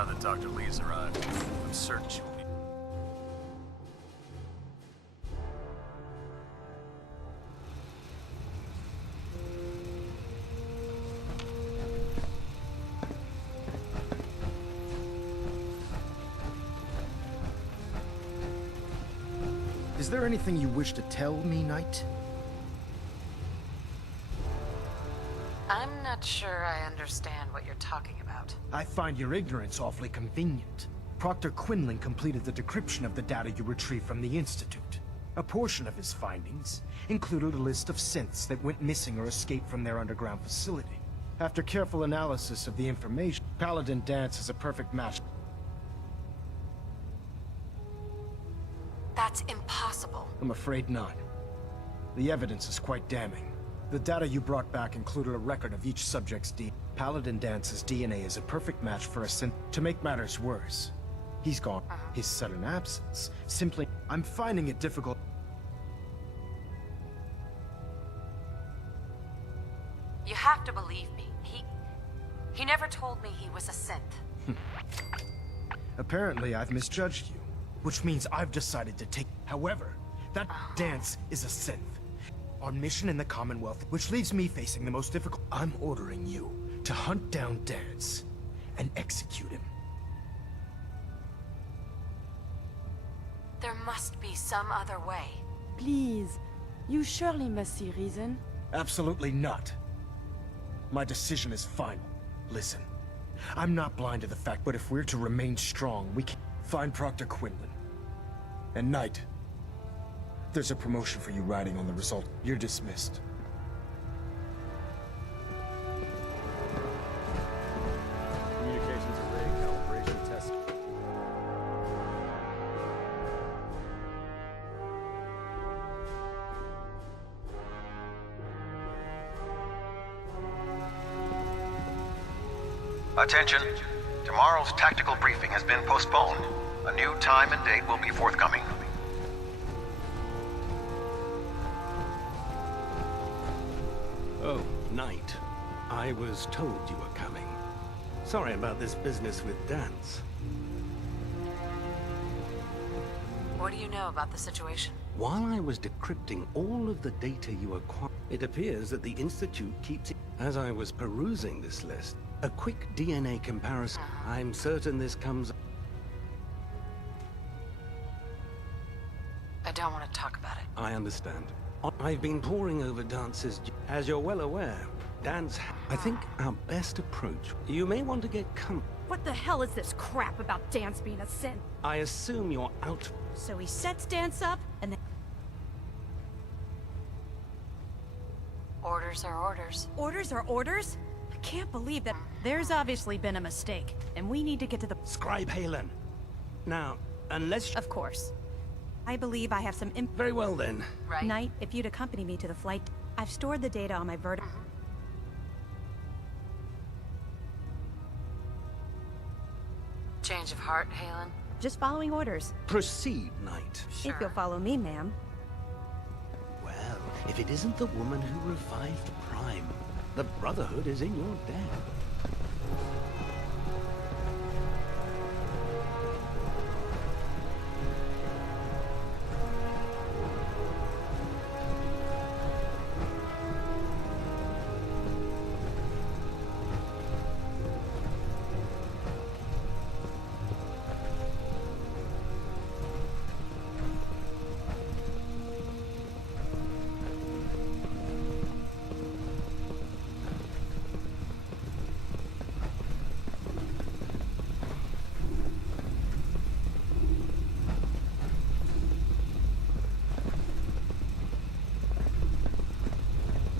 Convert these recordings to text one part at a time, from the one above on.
Now that Dr. Lee's arrived, I'm certain she will be. Is there anything you wish to tell me, Knight? I'm not sure I understand what you're talking about. I find your ignorance awfully convenient. Proctor Quinlan completed the decryption of the data you retrieved from the Institute. A portion of his findings included a list of synths that went missing or escaped from their underground facility. After careful analysis of the information, Paladin Danse is a perfect match. That's impossible. I'm afraid not. The evidence is quite damning. The data you brought back included a record of each subject's DNA. Paladin Dance's DNA is a perfect match for a synth. To make matters worse, he's gone. His sudden absence simply... I'm finding it difficult. You have to believe me. He never told me he was a synth. Apparently, I've misjudged you, which means I've decided to take... However, that Dance is a synth. On mission in the Commonwealth, which leaves me facing the most difficult... I'm ordering you to hunt down Dance and execute him. There must be some other way. Please, you surely must see reason. Absolutely not. My decision is final. Listen, I'm not blind to the fact, but if we're to remain strong, we can find Proctor Quinlan. And Knight, there's a promotion for you riding on the result. You're dismissed. Communications are ready. Calibration test. Attention. Tomorrow's tactical briefing has been postponed. A new time and date will be forthcoming. Oh, Knight. I was told you were coming. Sorry about this business with Dance. What do you know about the situation? While I was decrypting all of the data you acquired, it appears that the Institute keeps it. As I was perusing this list, a quick DNA comparison. I'm certain this comes... I don't want to talk about it. I understand. I've been poring over Dance's... As you're well aware, Dance... I think our best approach... You may want to get What the hell is this crap about Dance being a synth? I assume you're out... So he sets Dance up, and then... Orders are orders. Orders are orders? I can't believe that. There's obviously been a mistake, and we need to get to the... Scribe Halen. Now, unless... Of course. I believe I have some Very well then. Right? Knight, if you'd accompany me to the flight, I've stored the data on my Change of heart, Halen? Just following orders. Proceed, Knight. Sure. If you'll follow me, ma'am. Well, if it isn't the woman who revived Prime, the Brotherhood is in your debt.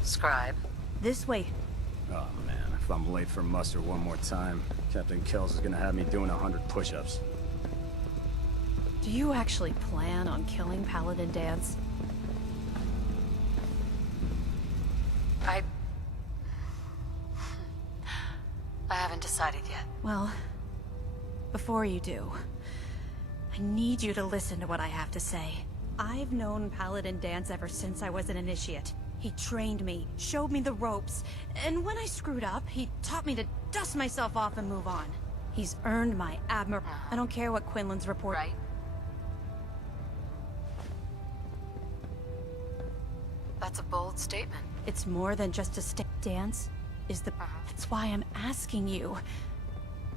Scribe. This way. Oh man, if I'm late for muster one more time, Captain Kells is gonna have me doing 100 push-ups. Do you actually plan on killing Paladin Dance? I haven't decided yet. Well, before you do, I need you to listen to what I have to say. I've known Paladin Dance ever since I was an initiate. He trained me, showed me the ropes, and when I screwed up, he taught me to dust myself off and move on. He's earned my I don't care what Quinlan's report. Right? That's a bold statement. It's more than just a dance. That's why I'm asking you.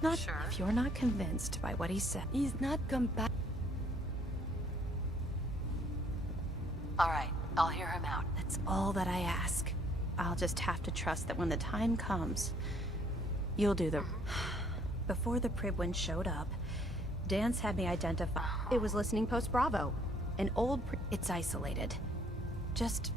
Not Sure. if you're not convinced by what he said. He's not come back. All right, I'll hear him out. That's all that I ask. I'll just have to trust that when the time comes, you'll do the... Before the Pribwin showed up, Dance had me identify... It was listening post Bravo. An old... It's isolated. Just...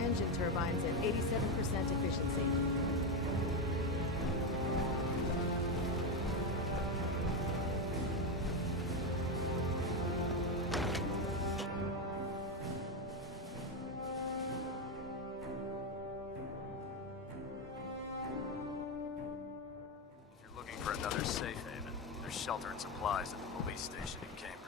Engine turbines at 87% efficiency. If you're looking for another safe haven, there's shelter and supplies at the police station in Cambridge.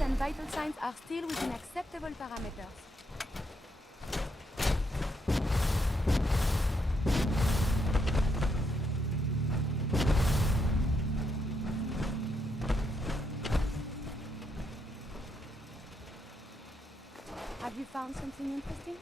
And vital signs are still within acceptable parameters. Have you found something interesting?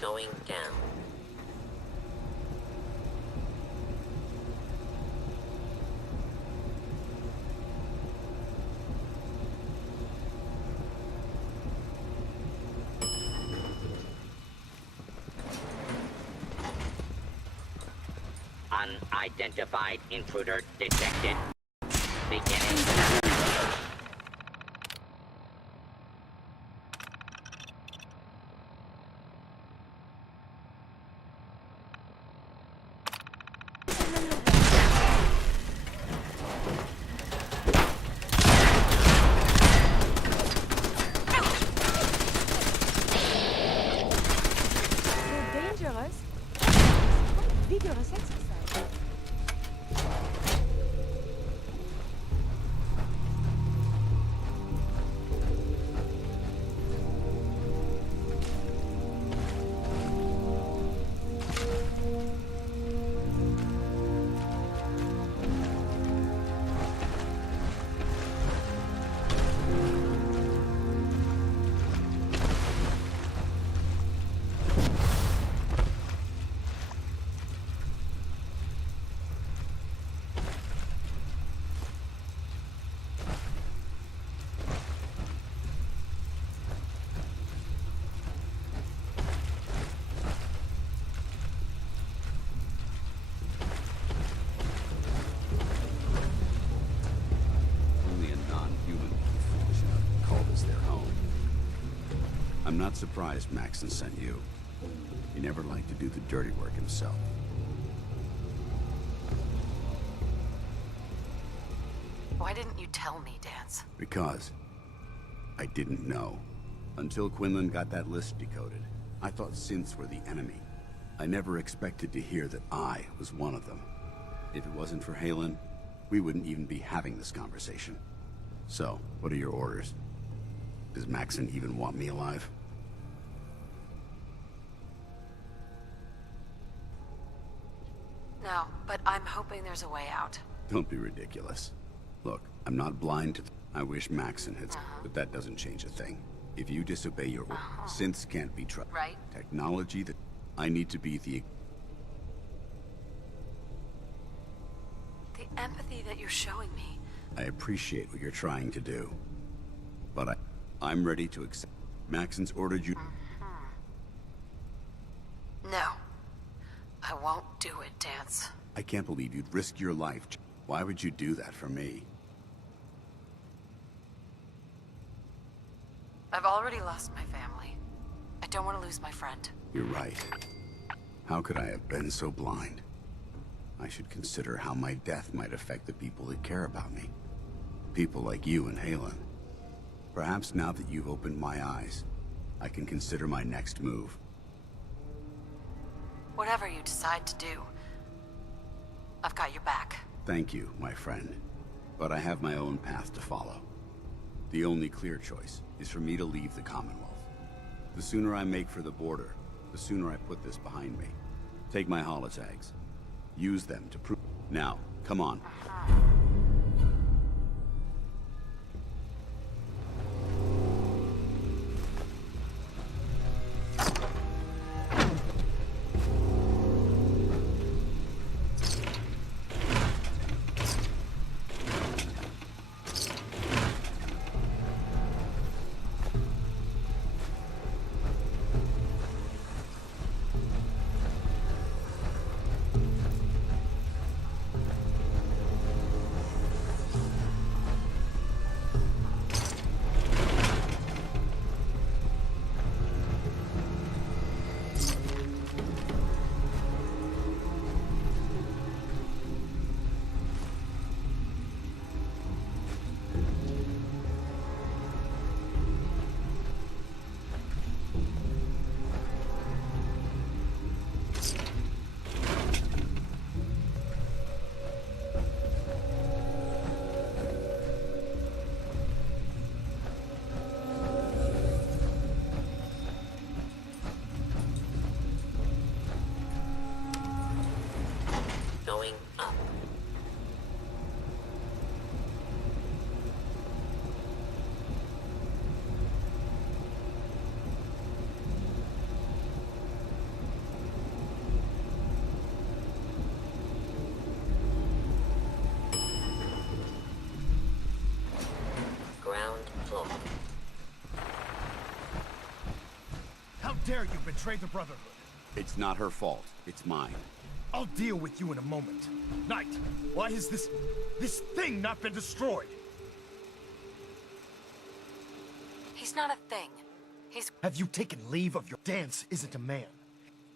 Going down. Unidentified intruder detected. Beginning. I'm not surprised Maxon sent you. He never liked to do the dirty work himself. Why didn't you tell me, Dance? Because I didn't know. Until Quinlan got that list decoded, I thought synths were the enemy. I never expected to hear that I was one of them. If it wasn't for Halen, we wouldn't even be having this conversation. So, what are your orders? Does Maxon even want me alive? No, but I'm hoping there's a way out. Don't be ridiculous. Look, I'm not blind to I wish Maxon had, but that doesn't change a thing. If you disobey your orders, synths can't be trusted. Right. Technology that I need to be the empathy that you're showing me. I appreciate what you're trying to do. But I'm ready to accept. Maxon's ordered you. No. I won't do it, Dance. I can't believe you'd risk your life. Why would you do that for me? I've already lost my family. I don't want to lose my friend. You're right. How could I have been so blind? I should consider how my death might affect the people that care about me. People like you and Halen. Perhaps now that you've opened my eyes, I can consider my next move. Whatever you decide to do, I've got your back. Thank you, my friend. But I have my own path to follow. The only clear choice is for me to leave the Commonwealth. The sooner I make for the border, the sooner I put this behind me. Take my holotags. Use them to prove... Now, come on. Going up. Ground floor. How dare you betray the Brotherhood? It's not her fault. It's mine. I'll deal with you in a moment. Knight, why has this thing not been destroyed? He's not a thing. He's... Have you taken leave of your... Dance isn't a man.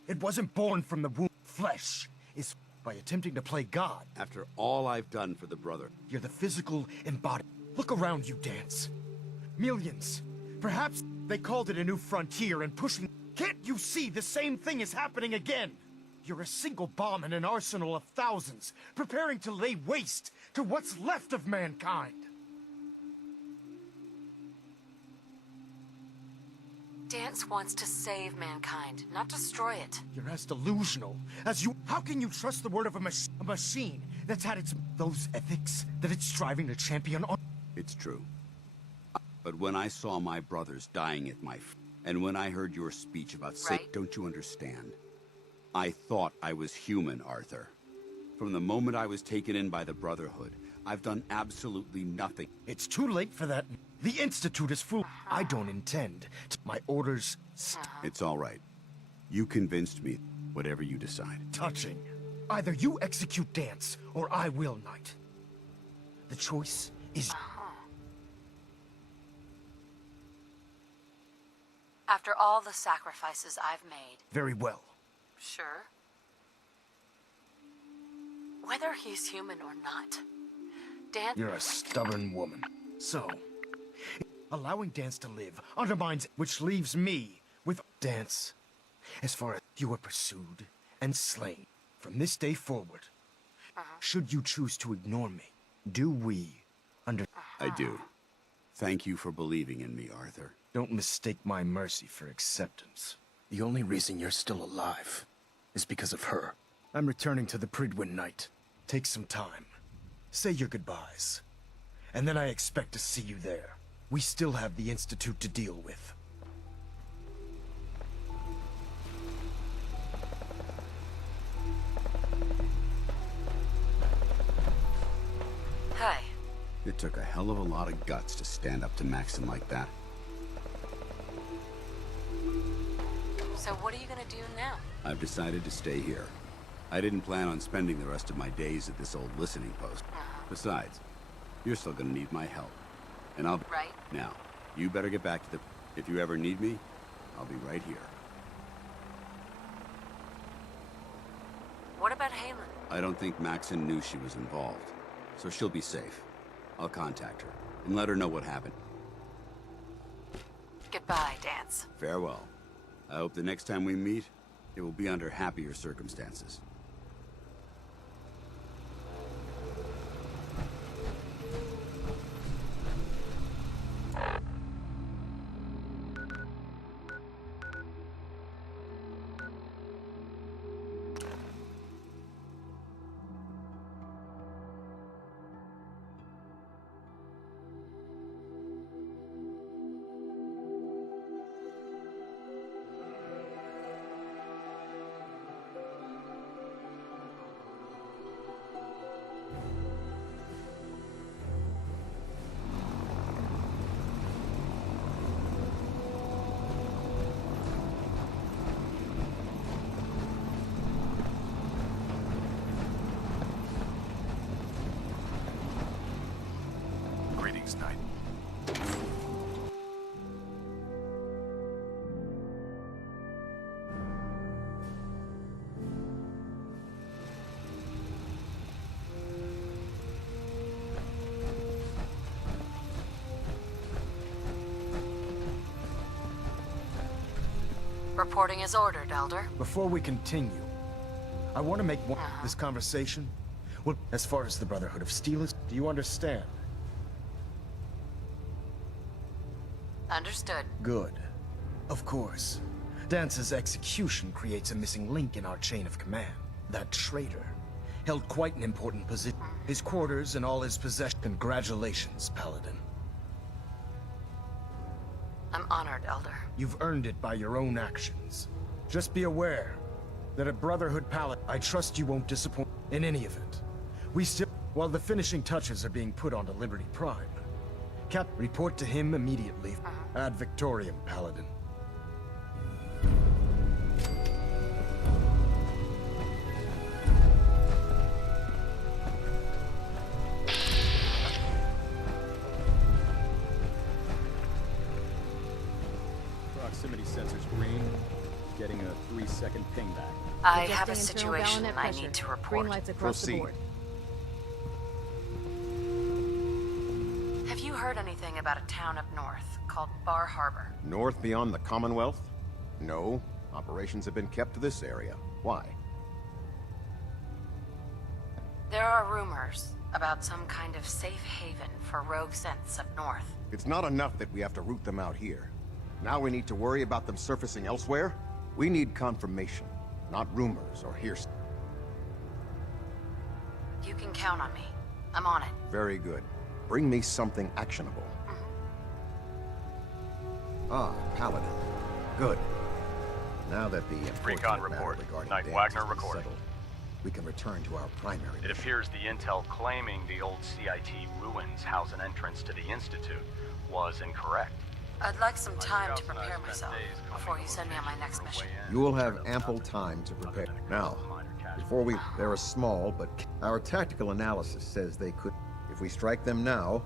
It wasn't born from the womb. Flesh is by attempting to play God. After all I've done for the brother, You're the physical embodiment. Look around you, Dance. Millions. Perhaps they called it a new frontier and pushing... Can't you see the same thing is happening again? You're a single bomb in an arsenal of thousands, preparing to lay waste to what's left of mankind. Dance wants to save mankind, not destroy it. You're as delusional as you... How can you trust the word of a machine that's had its... those ethics that it's striving to champion on... it's true. But when I saw my brothers dying at my... and when I heard your speech about... Right. Don't you understand? I thought I was human, Arthur. From the moment I was taken in by the Brotherhood, I've done absolutely nothing. It's too late for that. The Institute is full. I don't intend to... My orders... It's all right. You convinced me, whatever you decide. touching. Either you execute Dance, or I will, Knight. The choice is... After all the sacrifices I've made. Very well. Sure. Whether he's human or not, Dan... You're a stubborn woman. So, allowing Dance to live undermines, which leaves me with Dance. As far as you were pursued and slain from this day forward, should you choose to ignore me, do we under... I do. Thank you for believing in me, Arthur. Don't mistake my mercy for acceptance. The only reason you're still alive is because of her. I'm returning to the Pridwin Night. Take some time. Say your goodbyes. And then I expect to see you there. We still have the Institute to deal with. Hi. It took a hell of a lot of guts to stand up to Maxon like that. So what are you gonna do now? I've decided to stay here. I didn't plan on spending the rest of my days at this old listening post. Besides, you're still gonna need my help. And I'll... Right. Now, you better get back to the... If you ever need me, I'll be right here. What about Halen? I don't think Maxon knew she was involved, so she'll be safe. I'll contact her and let her know what happened. Goodbye, Dance. Farewell. I hope the next time we meet, it will be under happier circumstances. Greetings, Knight. Reporting is ordered, Elder. Before we continue, I want to make one... This conversation... Well, as far as the Brotherhood of Steel is... Do you understand? Understood. Good. Of course. Dance's execution creates a missing link in our chain of command. That traitor held quite an important position. His quarters and all his possessions. Congratulations, Paladin. I'm honored, Elder. You've earned it by your own actions. Just be aware that a Brotherhood Paladin... I trust you won't disappoint. In any event, we still... While the finishing touches are being put onto Liberty Prime, Cap, report to him immediately. Ad Victoriam, Paladin. Proximity sensors green. Getting a 3-second ping back. I have a Adjusting internal situation bayonet I pressure. need to report. Green lights across the board. Have you heard anything about a town up north called Bar Harbor? North beyond the Commonwealth? No. Operations have been kept to this area. Why? There are rumors about some kind of safe haven for rogue synths up north. It's not enough that we have to root them out here. Now we need to worry about them surfacing elsewhere? We need confirmation, not rumors or hearsay. You can count on me. I'm on it. Very good. Bring me something actionable. Ah, Paladin. Good. Now that the Recon report. Knight Wagner recording. settled, we can return to our primary. It appears the intel claiming the old CIT ruins house an entrance to the Institute was incorrect. I'd like some time to prepare myself before you send me on my next mission. You will have ample time to prepare. Now, before we... They're a small, but our tactical analysis says they could... If we strike them now...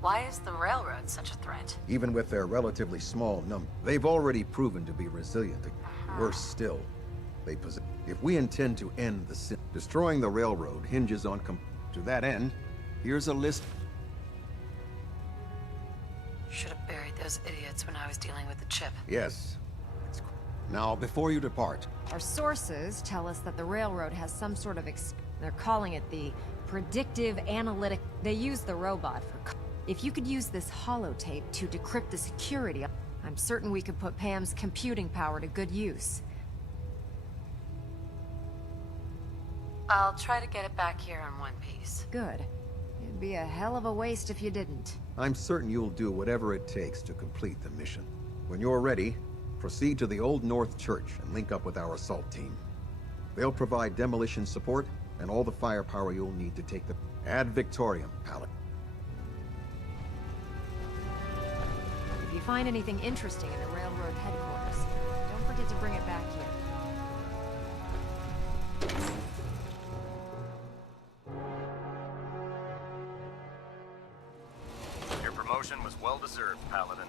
Why is the railroad such a threat? Even with their relatively small number, they've already proven to be resilient. Worse still, they possess... If we intend to end the sin, destroying the railroad hinges on... To that end, here's a list... Should have buried those idiots when I was dealing with the chip. Yes. Now, before you depart... Our sources tell us that the railroad has some sort of they're calling it the predictive analytic. They use the robot for... If you could use this holotape to decrypt the security, I'm certain we could put Pam's computing power to good use. I'll try to get it back here in one piece. Good. It'd be a hell of a waste if you didn't. I'm certain you'll do whatever it takes to complete the mission. When you're ready, proceed to the Old North Church and link up with our assault team. They'll provide demolition support and all the firepower you'll need to take the... Ad Victoriam, Paladin. If you find anything interesting in the railroad headquarters, don't forget to bring it back here. Your promotion was well deserved, Paladin.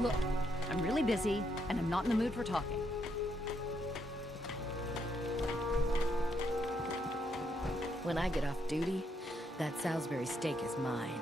Look, I'm really busy, and I'm not in the mood for talking. When I get off duty, that Salisbury steak is mine.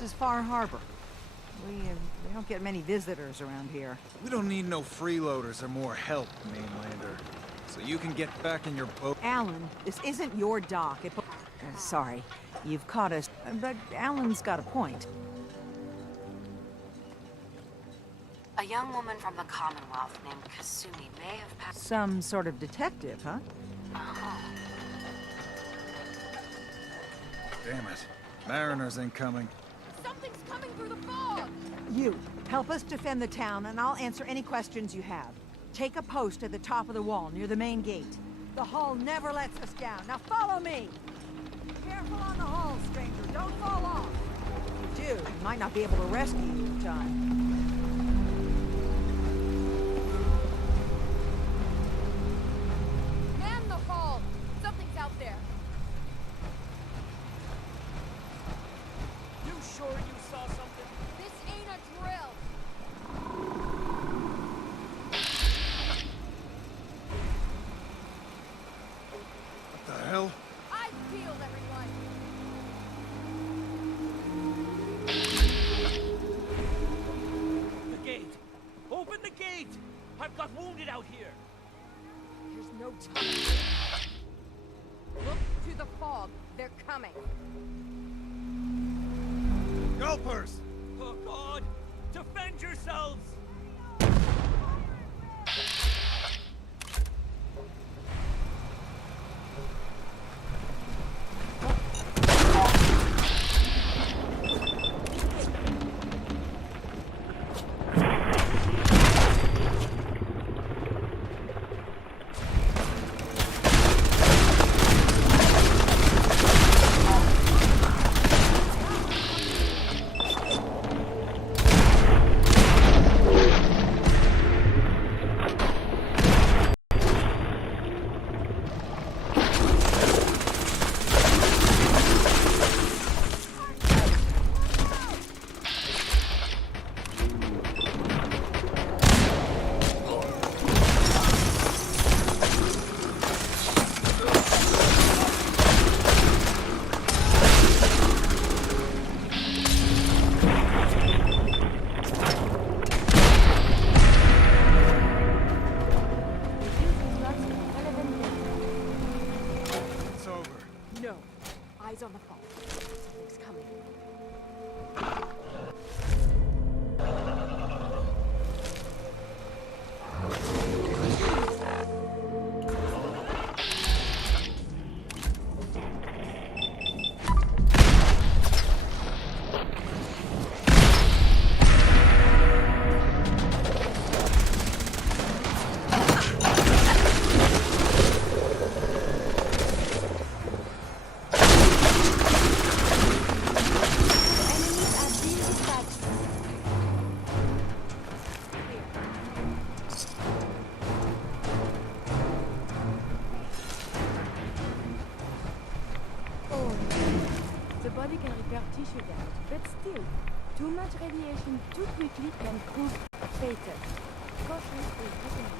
This is Far Harbor. We don't get many visitors around here. We don't need no freeloaders or more help, mainlander. So you can get back in your boat. Alan, this isn't your dock. Sorry, you've caught us, but Alan's got a point. A young woman from the Commonwealth named Kasumi may have passed. Some sort of detective, huh? Damn it. Mariners ain't coming. Something's coming through the fog! You, help us defend the town, and I'll answer any questions you have. Take a post at the top of the wall, near the main gate. The hull never lets us down. Now follow me! Careful on the hull, stranger. Don't fall off. If you do, we might not be able to rescue you in time. Man the hull! Something's out there. You sure you saw something? This ain't a drill. What the hell? I've peeled everyone. The gate! Open the gate! I've got wounded out here! There's no time. Look to the fog. They're coming. Gulpers! Oh God! Defend yourselves! Eyes on the phone. Something's coming. The body can repair tissue damage, but still, too much radiation too quickly can prove fatal. Caution is recommended.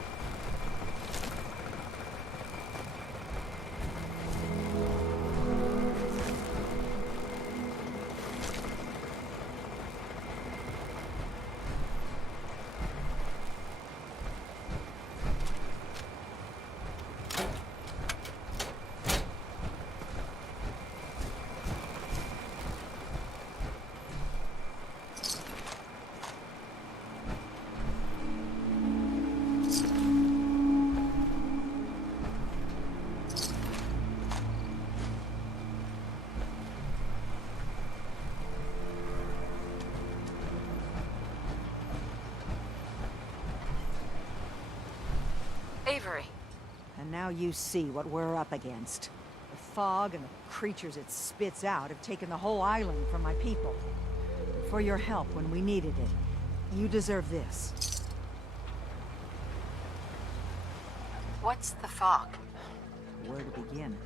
Avery. And now you see what we're up against. The fog and the creatures it spits out have taken the whole island from my people. And for your help when we needed it, you deserve this. What's the fog? Where to begin?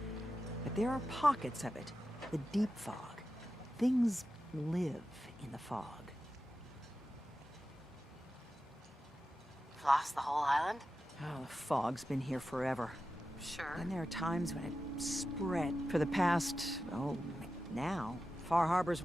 But there are pockets of it. The deep fog. Things live in the fog. You've lost the whole island? Oh, the fog's been here forever. Sure. And there are times when it spread. For the past, now, Far Harbor's...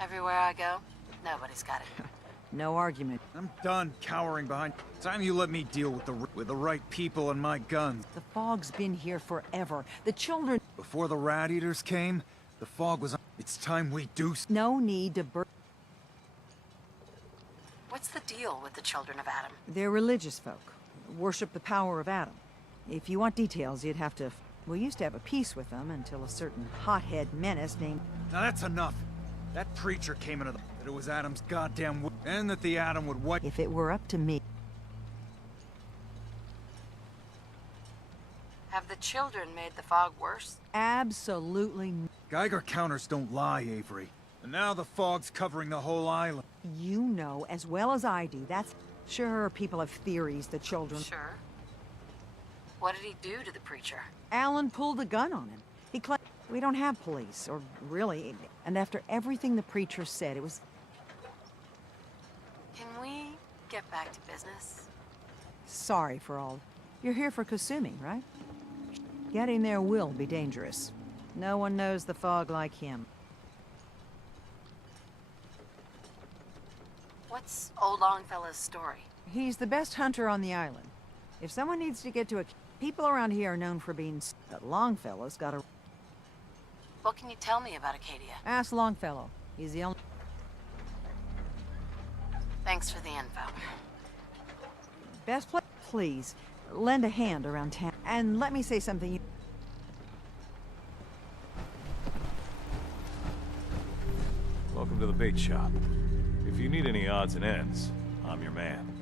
Everywhere I go, nobody's got it. No argument. I'm done cowering behind. Time you let me deal with the right people and my guns. The fog's been here forever. The children... Before the rat eaters came, the fog was on. It's time we do... No need to burn... What's the deal with the Children of Adam? They're religious folk. Worship the power of Adam. If you want details, you'd have to... We used to have a peace with them until a certain hothead menace named... Now that's enough. That preacher came into the... That it was Adam's goddamn... And that the Adam would wipe... If it were up to me... Have the children made the fog worse? Absolutely... Geiger counters don't lie, Avery. And now the fog's covering the whole island. You know as well as I do, that's... Sure, people have theories, the children... Sure. What did he do to the preacher? Alan pulled a gun on him. He claimed... We don't have police, or really... And after everything the preacher said, it was... Can we get back to business? Sorry for all... You're here for Kasumi, right? Getting there will be dangerous. No one knows the fog like him. What's old Longfellow's story? He's the best hunter on the island. If someone needs to get to a... People around here are known for being... But Longfellow's got a... What can you tell me about Acadia? Ask Longfellow. He's the only... Thanks for the info. Best place... Please, lend a hand around town. And let me say something... Welcome to the bait shop. If you need any odds and ends, I'm your man.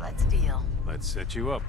Let's deal. Let's set you up.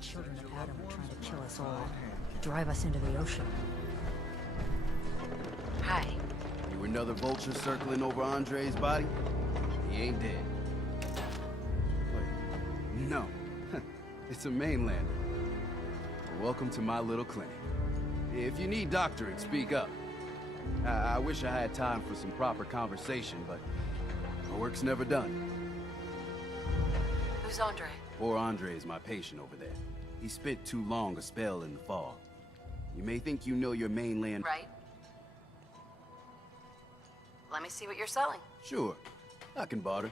Children of Adam are trying to kill us all. Drive us into the ocean. Hi. You another vulture circling over Andre's body? He ain't dead. Wait, no. It's a mainlander. Welcome to my little clinic. If you need doctoring, speak up. I wish I had time for some proper conversation, but my work's never done. Who's Andre? Poor Andre is my patient over there. He spent too long a spell in the fog. You may think you know your mainland... Right. Let me see what you're selling. Sure. I can barter.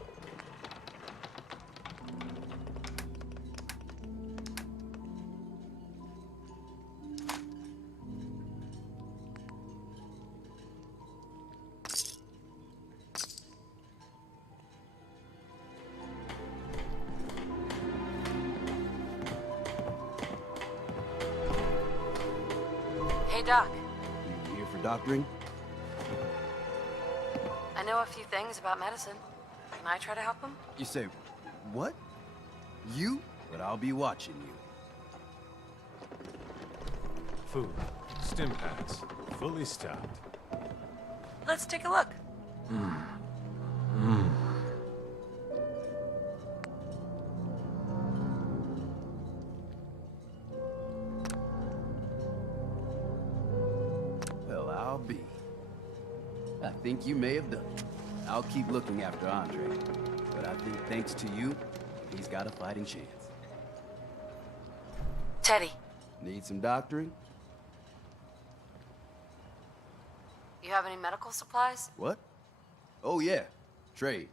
Hey, Doc. You here for doctoring? I know a few things about medicine. Can I try to help him? You say, what? You? But I'll be watching you. Food. Stim packs. Fully stocked. Let's take a look. be. I think you may have done it. I'll keep looking after Andre, but I think thanks to you, he's got a fighting chance. Teddy, Need some doctoring? you have any medical supplies? What? Oh yeah, trade.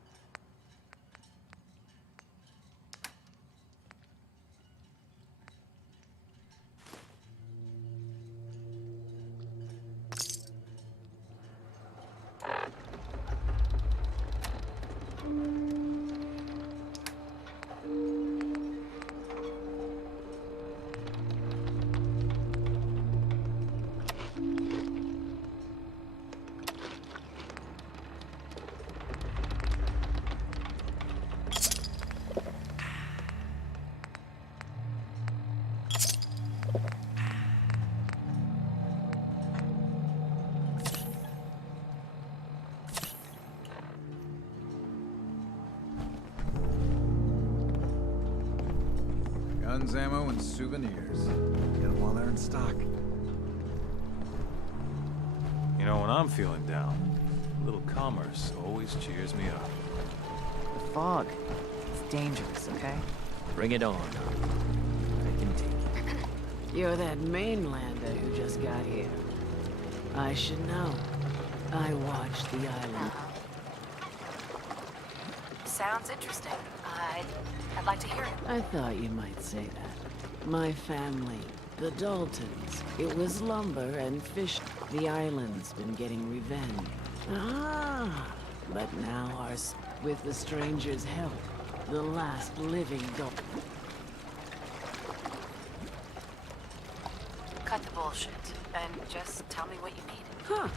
Guns, ammo, and souvenirs. Get them while they're in stock. You know, when I'm feeling down, a little commerce always cheers me up. The fog. It's dangerous, okay? Bring it on. I can take it. You're that mainlander who just got here. I should know. I watched the island. Sounds interesting. I'd like to hear it. I thought you might say that. My family, the Daltons. It was lumber and fish. The island's been getting revenge. But now ours, with the stranger's help, the last living Dalton. Cut the bullshit and just tell me what you need. Huh.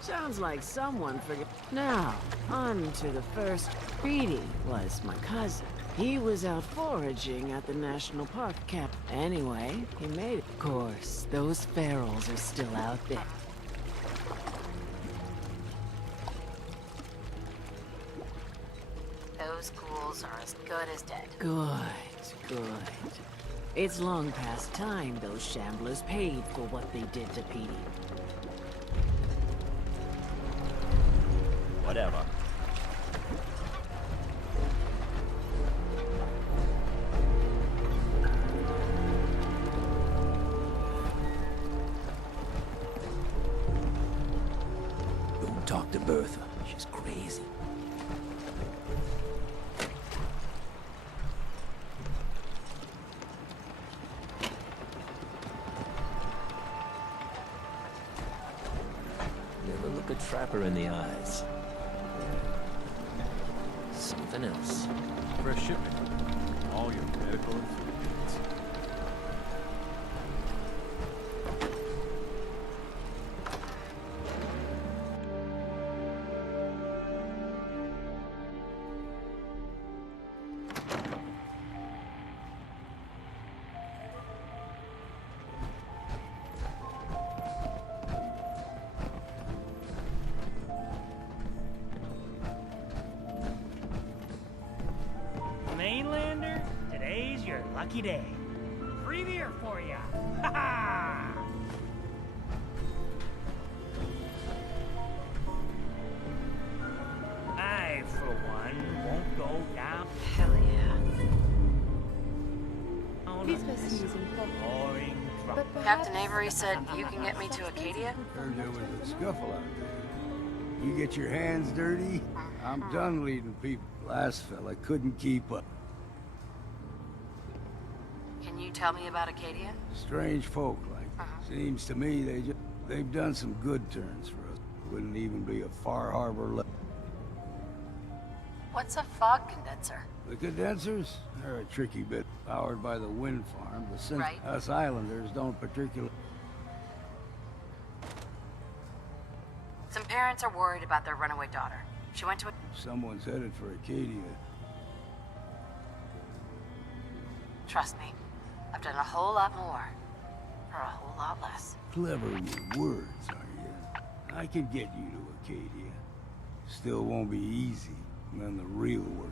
Sounds like someone forgot. Now, on to the first. Greedy was my cousin. He was out foraging at the national park camp. Anyway, he made it. Of course, those ferals are still out there. Those ghouls are as good as dead. Good. It's long past time those shamblers paid for what they did to Petey. Whatever. Don't talk to Bertha. She's crazy. Never look a trapper in the eyes. Something else. Fresh shipping. All your medical and food needs. Mainlander, today's your lucky day. Free beer for ya. Ha ha! I, for one, won't go down. Hell yeah. Please proceed in Boring drunk. Captain Avery said you can get me to Acadia? Heard there was a scuffle out there. You get your hands dirty, I'm done leading people. Last fella couldn't keep up. Can you tell me about Acadia? Strange folk, like. Seems to me they've done some good turns for us. Wouldn't even be a Far Harbor left. What's a fog condenser? The condensers? They're a tricky bit, powered by the wind farm, but since us islanders don't particularly... Some parents are worried about their runaway daughter. She went to a... Someone's headed for Acadia. Trust me, I've done a whole lot more for a whole lot less. Clever with words, are you? I can get you to Acadia. Still won't be easy, and then the real work.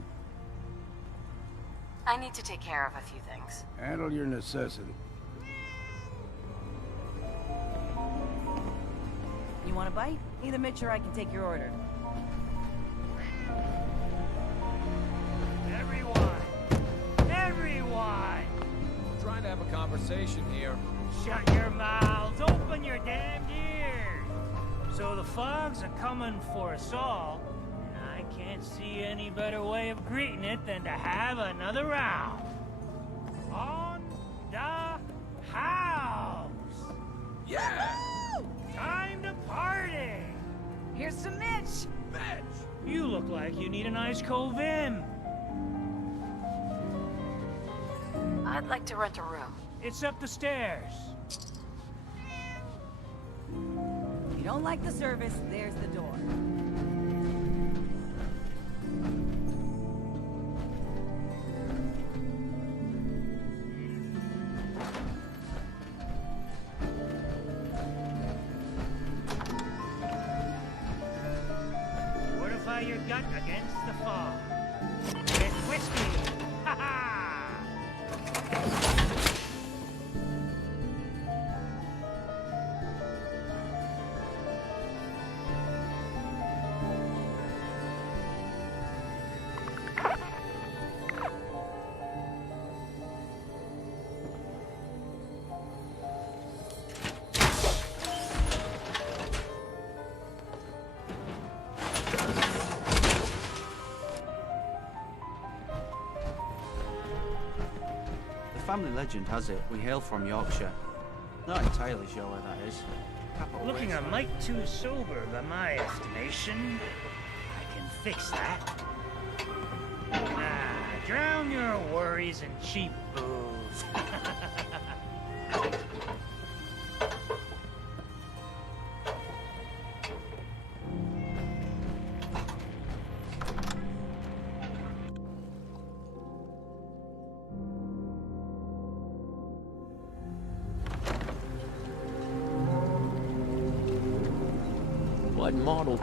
I need to take care of a few things. Handle your necessity. You want Want a bite? Either Mitch or I can take your order. Everyone! We're trying to have a conversation here. Shut your mouths! Open your damned ears! So the fogs are coming for us all, and I can't see any better way of greeting it than to have another round. On the house! Yeah! Time to party! Here's some Mitch! Mitch! You look like you need an ice cold Vim. I'd like to rent a room. It's up the stairs. If you don't like the service, there's the door. Fortify your gut against the fog. Get whiskey! Ha ha! Family legend has it we hail from Yorkshire. Not entirely sure where that is. Looking a mite too sober by my estimation. I can fix that. Drown your worries in cheap booze. What model?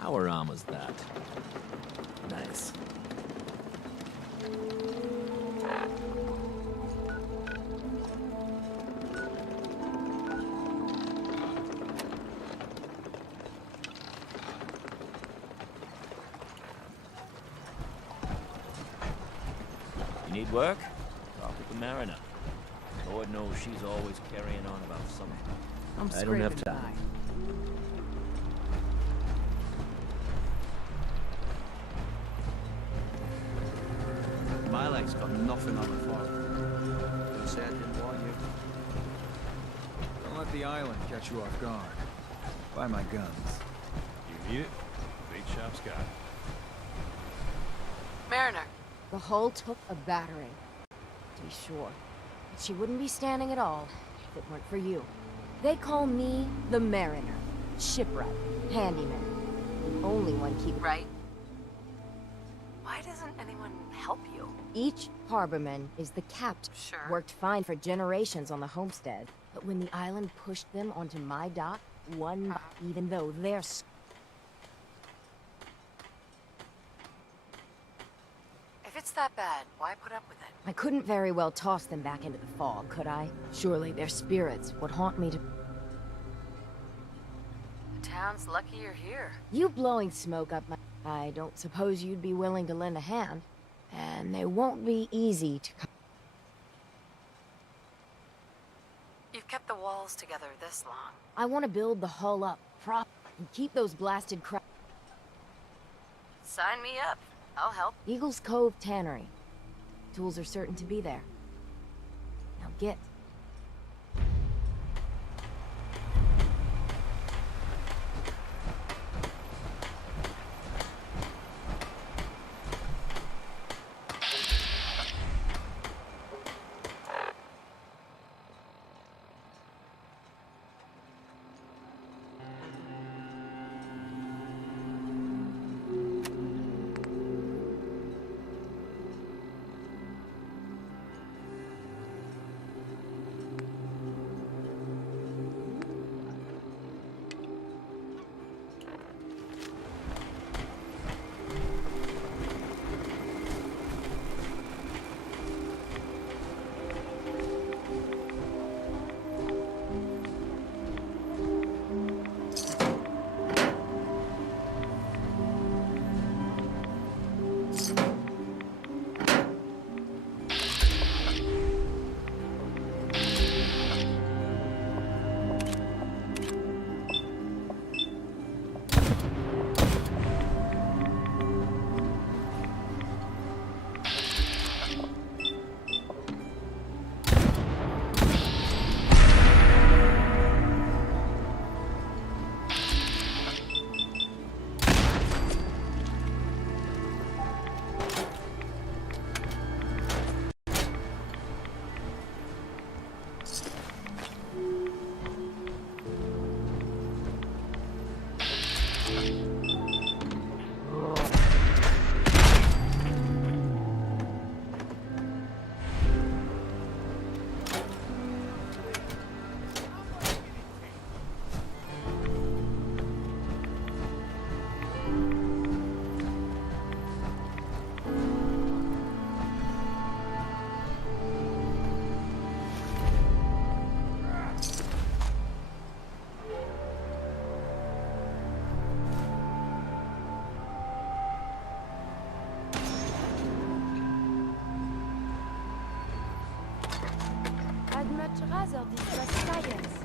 Power armor's that. Nice. You need work? Talk with the mariner. Lord knows she's always carrying on about something. I don't have time. My leg's got nothing on the fog. Don't say I didn't warn you. Don't let the island catch you off guard. Buy my guns. You need it? Bait shop's got it. Mariner. The hull took a battering, to be sure. But she wouldn't be standing at all if it weren't for you. They call me the Mariner. Shipwright. Handyman. The only one keeping... Right. Why doesn't anyone help you? Each harborman is the captain. Sure. Worked fine for generations on the homestead. But when the island pushed them onto my dock, one, even though they're... If it's that bad, why put up with it? I couldn't very well toss them back into the fog, could I? Surely their spirits would haunt me to... The town's lucky you're here. You blowing smoke up my... I don't suppose you'd be willing to lend a hand. And they won't be easy to... You've kept the walls together this long. I want to build the hull up, prop, and keep those blasted crap... Sign me up. I'll help. Eagle's Cove Tannery. Tools are certain to be there. Now get. much rather discuss science.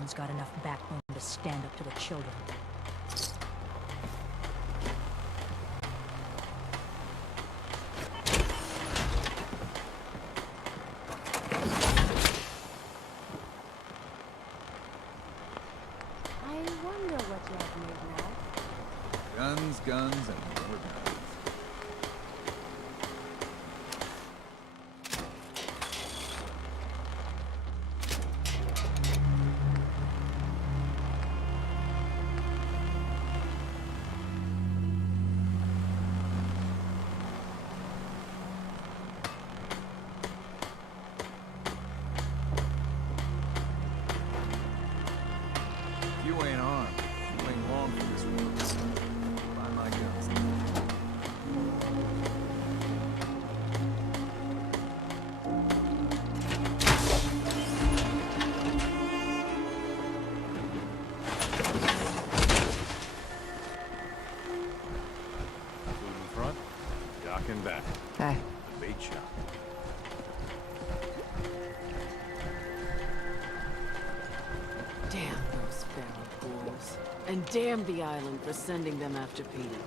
woman's got enough backbone to stand up to the children. I wonder what you have made now. Guns, guns, and more guns. You ain't armed. You ain't long for this world. Buy my guns. Food in front, dock in back. Hey. The bait shop. Damn those feral ghouls. And damn the island for sending them after Peter.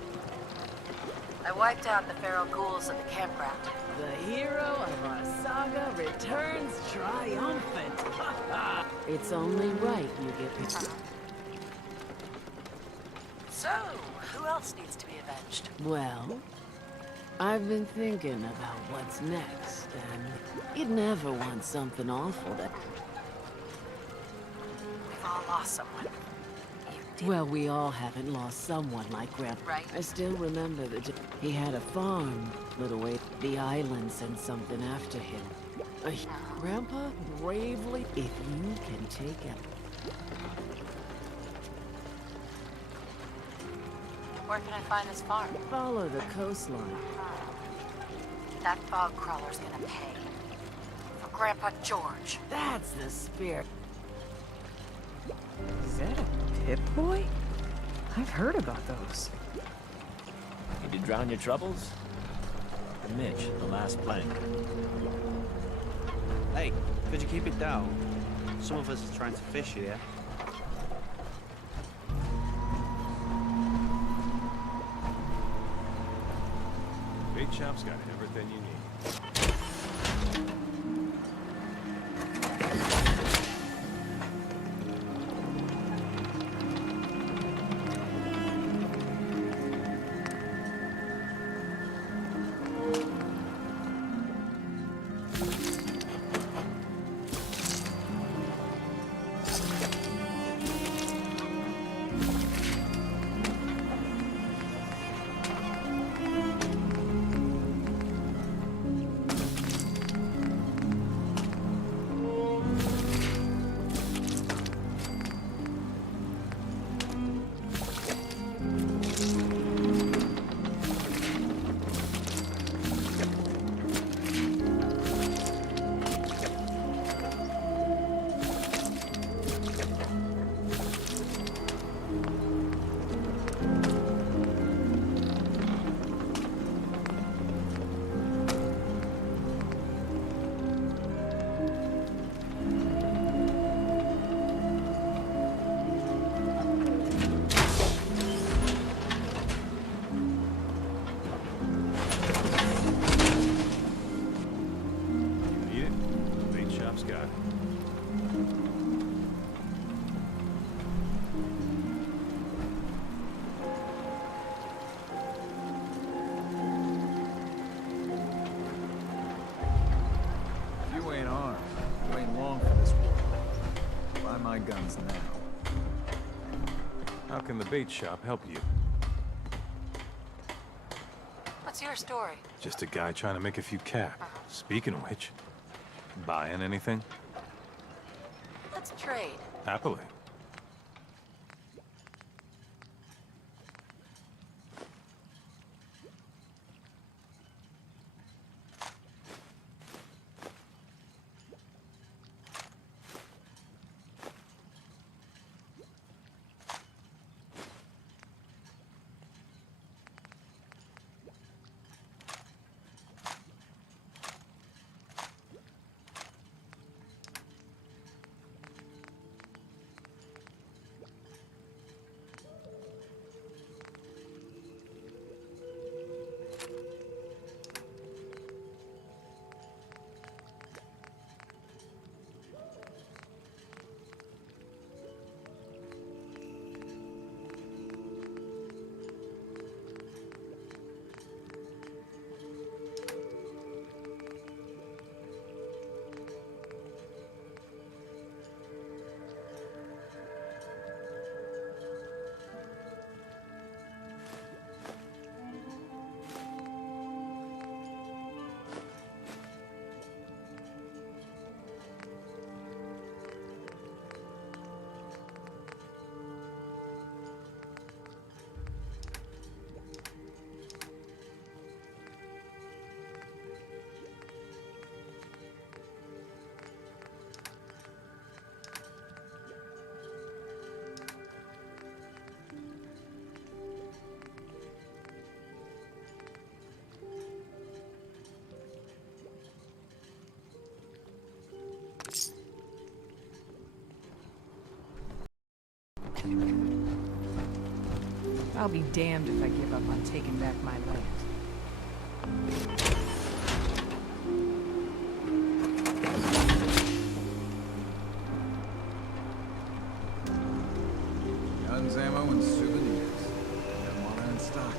I wiped out the feral ghouls at the campground. The hero of our saga returns triumphant. It's only right you get... So, who else needs to be avenged? Well, I've been thinking about what's next, and you'd never want something awful that... We've all lost someone. Well, we all haven't lost someone like Grandpa. Right. I still remember the day he had a farm, little way. The island sent something after him. Grandpa, bravely, if you can take it. Where can I find this farm? Follow the coastline. That fog crawler's gonna pay. For Grandpa George. That's the spirit. Is that a Pip-Boy? I've heard about those. Need to drown your troubles? The Mitch, the last plank. Hey, could you keep it down? Some of us are trying to fish here. Bait shop's got everything you need. Guns now. How can the bait shop help you? What's your story? Just a guy trying to make a few cash. Speaking of which, buying anything? Let's trade. Happily. I'll be damned if I give up on taking back my land. Guns, ammo, and souvenirs. Got them all in stock.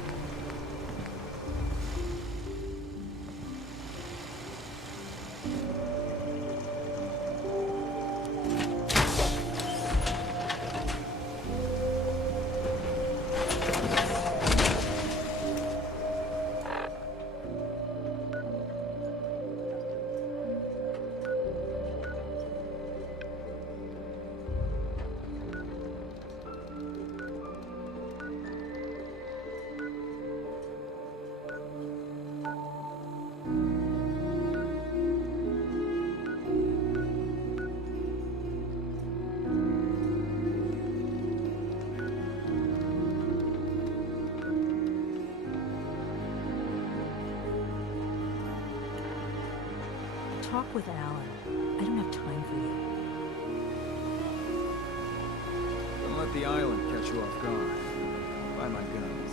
Talk with Alan. I don't have time for you. Don't let the island catch you off guard. Buy my guns.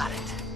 Got it.